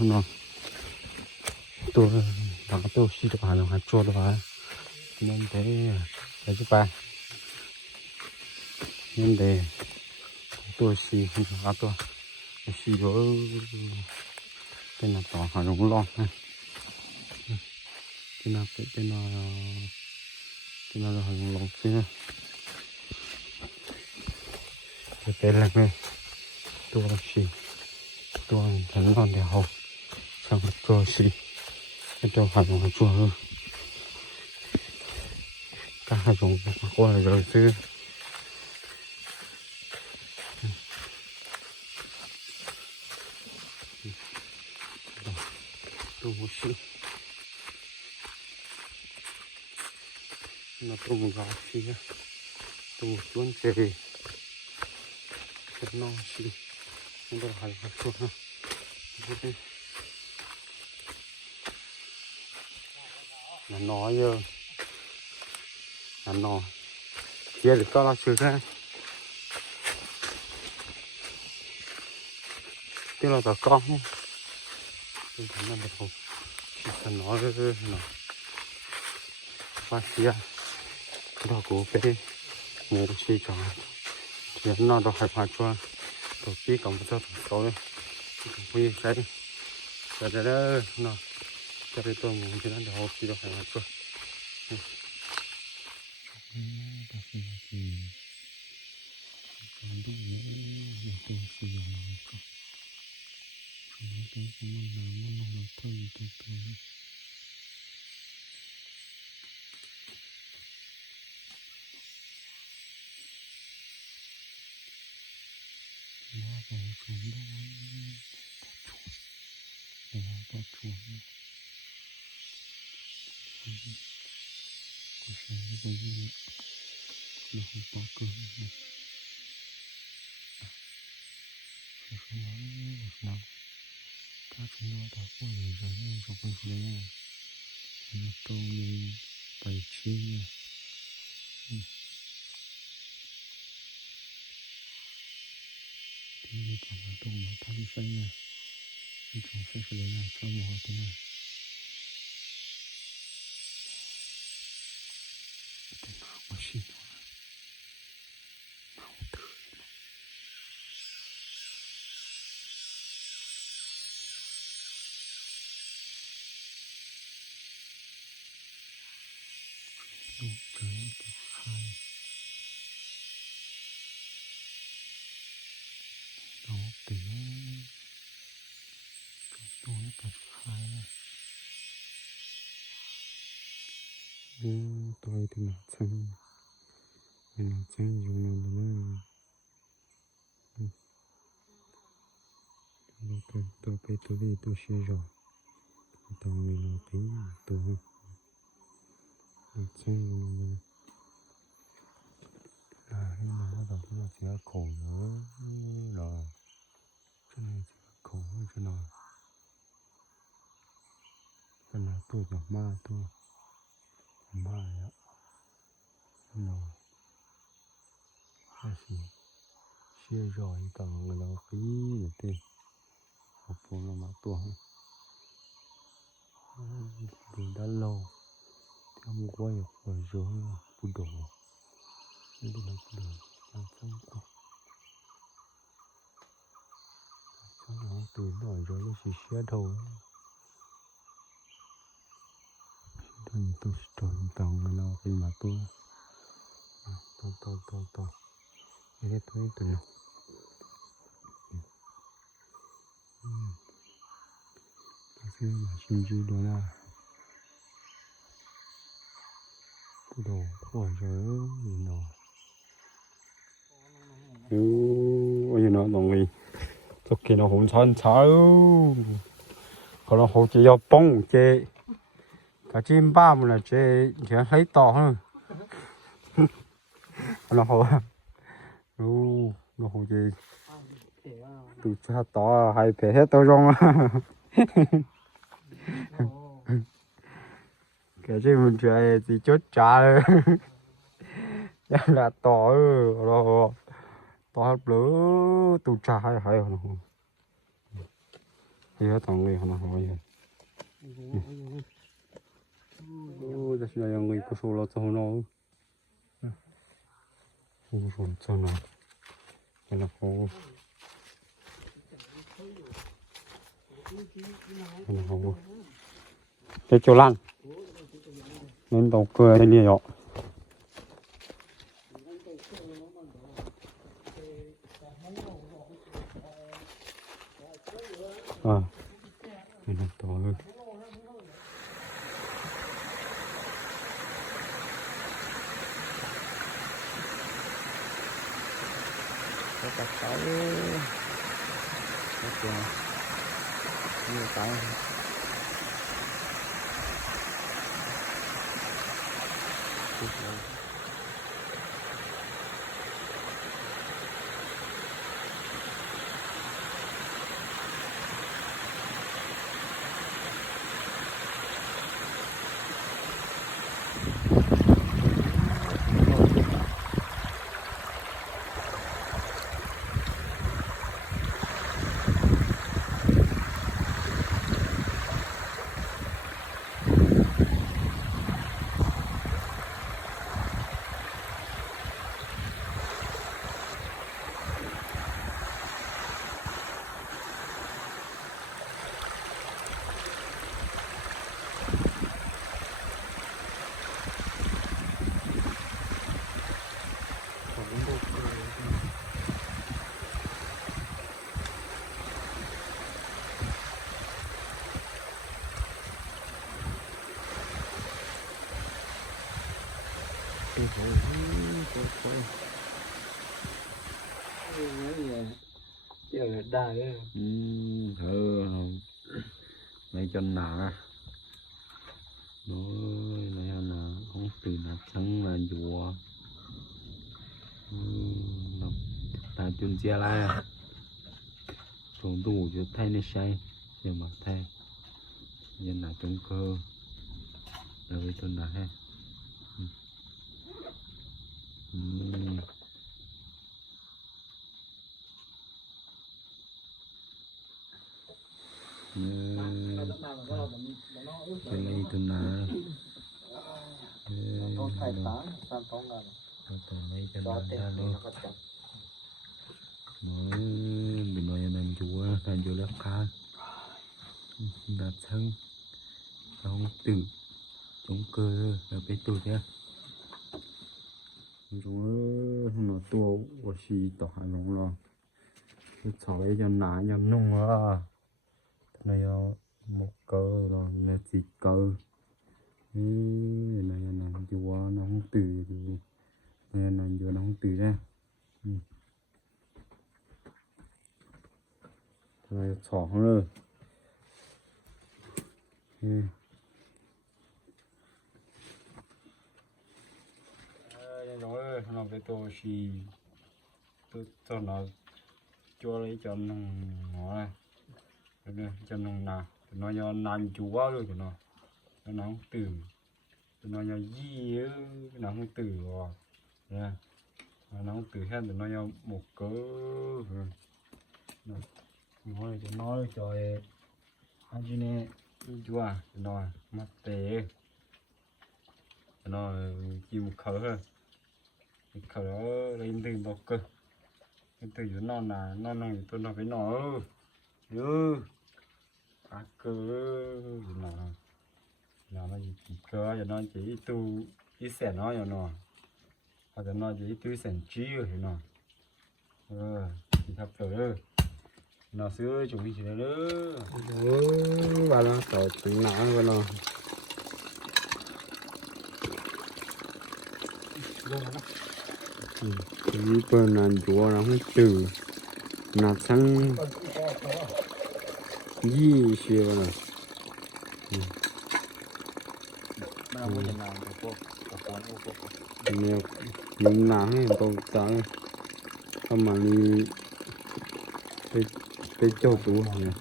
nó tôi đằng tôi xí được hàng hàng chua được nên thế để giúp ba nên để tôi xí hàng tôi xí đó cái nào tỏ hàng đúng lo cái nào là hàng long xí nữa cái là cái tôi xí tôi thành con để học xong rồi xí cái cho hàng long chua hơn các hàng long qua rồi chứ tôi muốn xí nó tôi muốn gạo xí tôi muốn chuôn chè cái non xí không được hay hay chua ha là nói giờ là nói kia được to là chưa ra tức là con nhé tôi thấy là được không chỉ cần nói nó và kia đó cũng phải ngủ suy cho thì nó đó hay phải cho tôi chỉ còn cho tôi đấy vì cái đó nó cho tôi tôi muốn cho nó được học thì đó phải choนี่ก่อนมาตรงมาท่าที่ใช้เนี่ยนี่ของใช้เลยนะชอบมองที่นี่แต่หนาวชิหนาวตื่นลูกเจอกับใครnó tiếng tôi bật khai nhưng tôi thì mặc chân mình mặc chân dùng nó tôi đi tôi xe rồi tôi mình nó tí tôi mặc chân dùng nhưng mà nó đọc nó chỉ là khổ nữa rồi cho nên chỉ là khổ hơn cho nó tôi gặp ma tôi ma ạ nó hay gì chia rồi tầng người nào phí để tiền học phố là mà tôi vì đã lâu theo một quay ở dưới bùn đổ nên đi làm bùn đổ làm xong cuộc nó từ nổi rồi nó chỉ xe đầu đừng tôi trộn tầng người nào khi mà tôi cái tôi từ nào cái mà xin chú đó là cái đồ của giới gì nó ôi nó đồng ý thực kỳ nó hỗn thân cháu còn nó hỗ trợ cho bông chế cả chim ba mà là chế chỉ lấy to hơn nó hỗ nó hỗ trợ từ cha to hay phải hết tôi rong cái chim mình chơi thì chốt trả là to rồi to lửa tụ cha hay nó 이거 당근이 하나 하와요. 오, 다시 나 양거 입고 올라서 하나. 오, 좋잖아. 하나 하고. 하나 하고. cái chỗ lăn nên đầu cười đây nhiều nên to hơn các cái nhiều cái giờ đa đấy mấy chân nà nói là không từ nạp trắng là dùa ta chun chia lại trồng tủ cho thay nó say nhưng mà thay dân là trồng cơ rồi chân là hay cái này tuần nào con thay tán san tông là tuần này cho nó ra luôn mới mình nói làm chúa lắp khá đặt thân không tự chống cơ là cái tụt nhá rồi nó tua của xì tỏ hải long rồi cái sỏi cho nã nhầm nung á này một cơ rồi là chỉ cơ này là chúa nó không từ này là chúa nó không từ đấy này sỏi rồi rồi nó cái tô xì tôi cho nó cho lấy cho nó này rồi cho nó nó do nằm chúa rồi nó không từ nó do gì nó không từ rồi nè nó không từ hết nó do một cớ nói cho anh chị nè chúa nó mất tệ nó chịu một khởi hơn khởi đó lên từ bọc cơ lên từ chỗ non là non tôi nó phải nó cá cơ nó chỉ cơ cho nó chỉ tu ít sẻ nó cho nó hoặc là nó chỉ tu sẻ chi rồi nó thì thập tử nó xưa chúng mình chỉ là nữa và nó tàu chúng nã và nó cái bên này chúa nó không từ nạp sang gì xíu rồi nhiều những nắng thì tôi chẳng không mà đi cái chỗ tủ này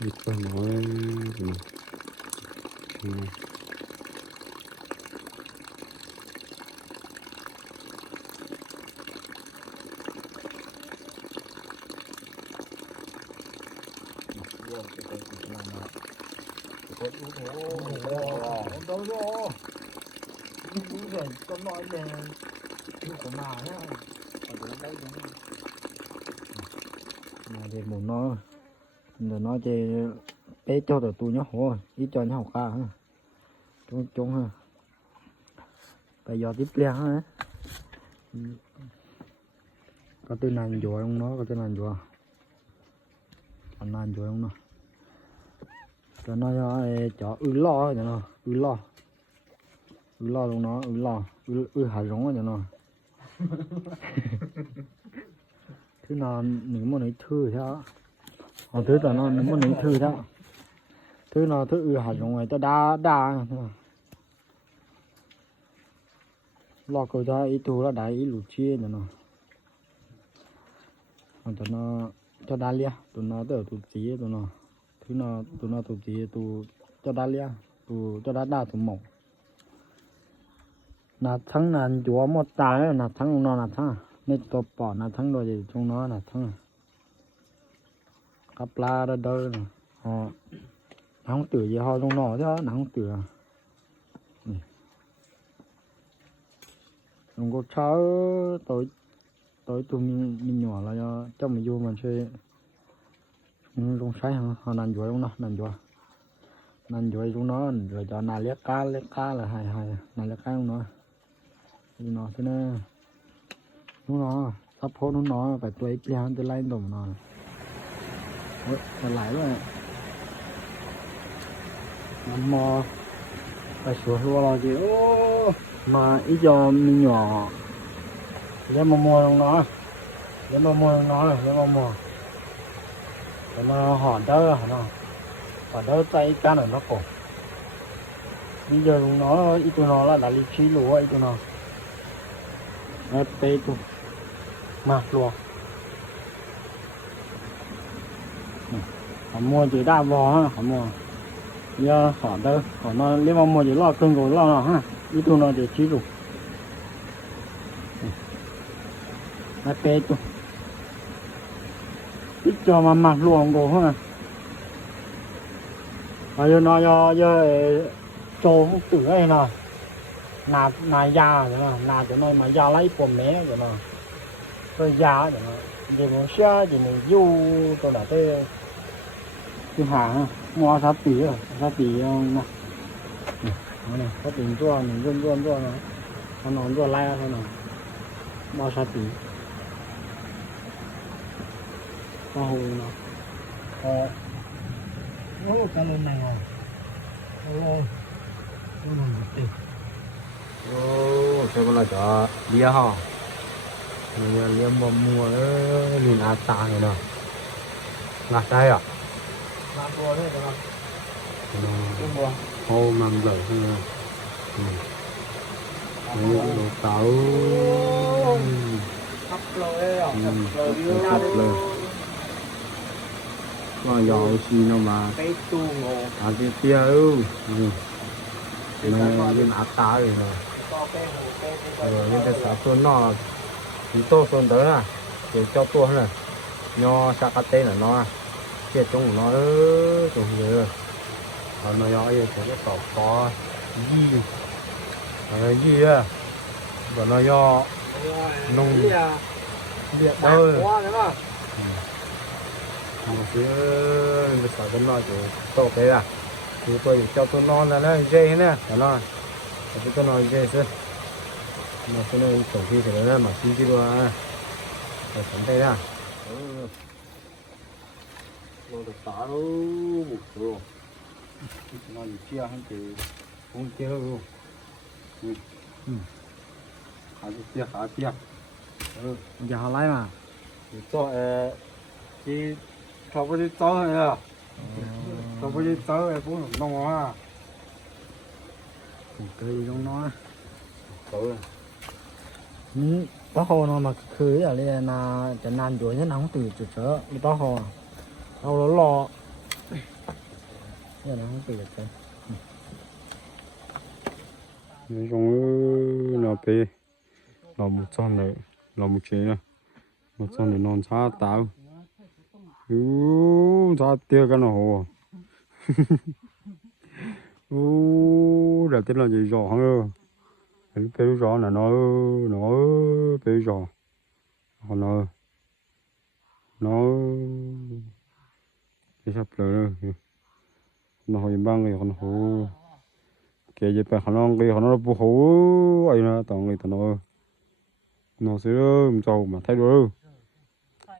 đi qua nói để muốn nó rồi nó chơi bé cho tụi tôi nhá hồ ít cho nhau cả ha chung ha bây giờ tiếp liền ha có tên này rồi không nó có tên này rồi anh này rồi không nó cho nó cho lo cho nó lo luôn nó hạt giống cho nó thứ nào nếu mà lấy thư theo thứ là nó nếu mà lấy thư theo thứ nào thứ hạt giống này ta đa lo cầu ra ít tu là đá ít lụt chia cho nó còn tụi nó cho đá lia tụi nó tự tụt chí tụi nó thứ nào tụi nó tụt chí tụi cho đá lia tụi cho đá tụi mỏng là thắng là chúa một tài là thắng nó là thắng nên tôi bỏ là thắng rồi thì chúng nó là thắng cặp la đó đâu nè họ không tử gì họ trong nó chứ nó không tử không có cháu tối tụi mình nhỏ là cho mình vô mình chơi trong sáng họ nằm dưới trong nó nằm dưới chúng nó rồi cho nà liếc cá là hay nà liếc cá trong nó thế nên nó sắp phốt nó phải tuổi kia hơn tới lấy đồng nó phải lại rồi mò phải sửa lo gì mà ít cho mình nhỏ để mà mua nó để mà họ đỡ họ đỡ tay cá nó cổ bây giờ nó ít tụi nó là lý trí lúa ít tụi nó tê tụi mạc lúa họ mua chỉ đa bò ha họ mua giờ họ đỡ họ nó nếu mà mua chỉ lo cưng rồi lo ha ít tụi nó để trí lúa tê tụi ít cho mà mạc lúa cổ ha giờ nó giờ trâu không tử ấy nè nà già rồi nè nà cho nó mà già lấy bồn mé rồi nè tôi già rồi nè thì mình xe thì mình du tôi là cái hàng mua sát tỉ nè nè có tiền cho mình run nè nó cho lai thôi nè mua sát tỉ có hồi nè ô cái lông này rồi cái con là chó lia ha lia mua nhìn ác tàng rồi nè ngạt đây à ngạt bùa đấy rồi bùa ô mầm lở đồ táo hấp lơi à hấp lơi có giò xì nó mà cái tu ngô cái tia nó lên áp tá rồi nên cái xã xuân nó thì tô xuân tới à để cho tua hơn nho sa cà tê là nó kia trong nó trồng rồi nó nhỏ như cái tỏ có gì à và nó do nông liệt đâu một cái xã xuân nó chỉ tô cái à thì tôi cho tôi non là nó dễ nè nó tôi nói dễ chứ mà cái này tổng khi thì nó mà xin chứ đua rồi sẵn đây ra nó được tả nó một số nó bị chia hơn từ không chia luôn khá chia giờ họ lấy mà cho cái cho cái cháu này à cho cái cháu này cũng ngon à cây trong nó tối bác hồ nó mà khứ ở đây làจะนานอยู่thế nào không từจุดđó đi bác hồ đâu nó lo giờ nó không từ được nói chung là bé là một trăm này là một chế này một trăm này non xa táo Sao tiêu cái nó hồ. Đã tên là gì rõ hơn. Cái rõ là nó cái rõ. Còn nó cái sắp rồi. Nó hồi băng cái con hồ. Cái gì phải cái nó bù hồ ấy là tao người ta nó sẽ cho mà thay đổi.